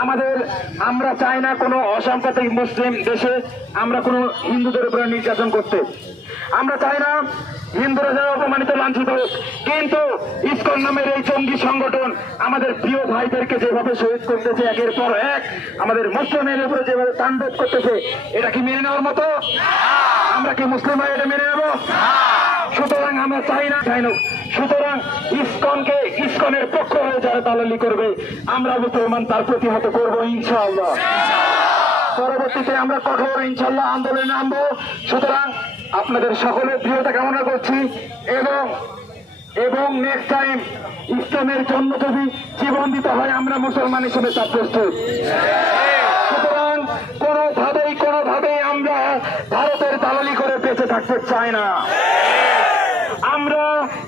আমাদের আমরা চাই না কোনো অসাম্প্রদায়িক মুসলিম দেশে আমরা কোনো হিন্দুদের উপরে নির্যাতন করতে। আমরা চাই না হিন্দুরা যেন অপমানিত লাঞ্ছিত কিন্তু ইসকন নামের এই জঙ্গি সংগঠন আমাদের প্রিয় ভাইদেরকে যেভাবে শহীদ করতেছে একের পর এক আমাদের মুসলিমের উপরে যেভাবে তাণ্ডব করতেছে এটা কি মেনে নেওয়ার মতো? আমরা কি মুসলিম ভাই এটা মেনে নেব? সুতরাং আমরা চাই না চাই না। সুতরাং ইসকনকে ইসকনের পক্ষ হয়ে যারা দালালি করবে, আমরা মুসলমান তার প্রতিহত করব, ইনশাআল্লাহ। পরবর্তীতে আমরা কঠোর ইনশাল্লাহ আন্দোলনে নামবো। সুতরাং আপনাদের সকলের দৃঢ়তা কামনা করছি এবং এবং নেক্সট টাইম ইসলামের জন্য যদি জীবন দিতে হয়, আমরা মুসলমান হিসেবে তার প্রস্তুত। সুতরাং কোনোভাবেই কোনোভাবেই আমরা ভারতের দালালি করে বেঁচে থাকতে চাই না।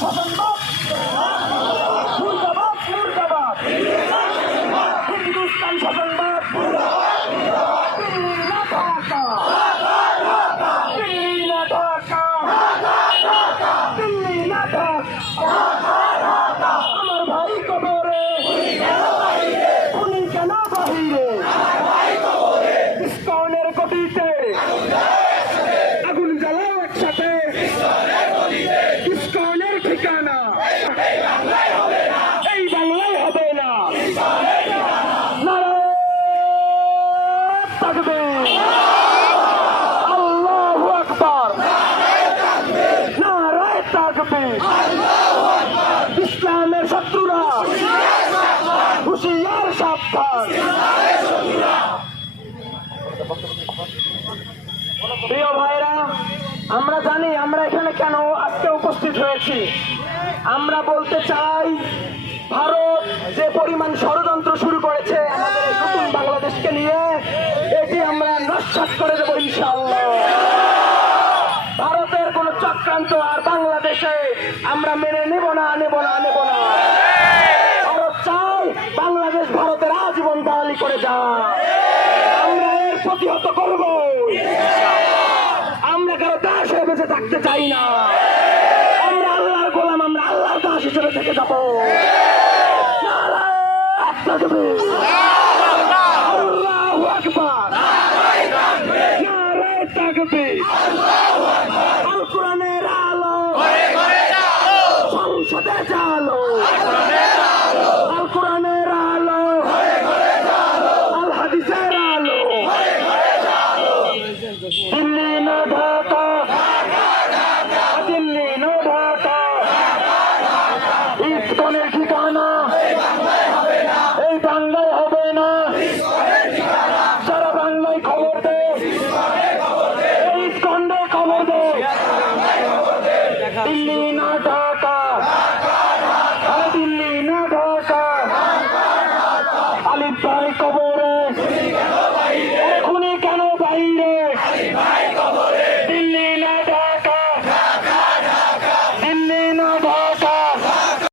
শাসনবাদ মুর্দাবাদ মুর্দাবাদ হিন্দুস্তান শাসনবাদ দিল্লি না ঢাকা দিল্লি না ঢাকা দিল্লি না ঢাকা আমার ভাই কবরে খুনি কেন বাহিরে ইস্কনের গতিতে আগুন জ্বালাও একসাথে ইস্কনের ঠিকানা? এই বাংলায় হবে না। তাকবীর আল্লাহু আকবার। নারায় তাকবীর ইসলামের শত্রুরা। হুশিয়ার সাবধান। প্রিয় ভাইরা, আমরা জানি, আমরা উপস্থিত হয়েছি আমরা বলতে চাই, ভারত যে পরিমাণ ষড়যন্ত্র শুরু করেছে নতুন বাংলাদেশকে নিয়ে, এটি আমরা নস্বাত করে দেবো ইনশাআল্লাহ। ভারতের কোন চক্রান্ত আর বাংলাদেশে আমরা মেনে নেব না নেব না নেব না। ভারত চাই বাংলাদেশ ভারতের আজীবন দালালি করে যায় আমরা এর প্রতিহত করব আমরা কারও দাস হয়ে বেঁচে থাকতে চাই না আমরা আল্লাহর গোলাম আমরা আল্লাহর দাস হিসেবে থেকে যাব নারায়ণ তাকবীর। আল্লাহু আকবার। নারায়ণ তাকবীর। আল থেকে যাব সংসদে চালো আল কোরআনের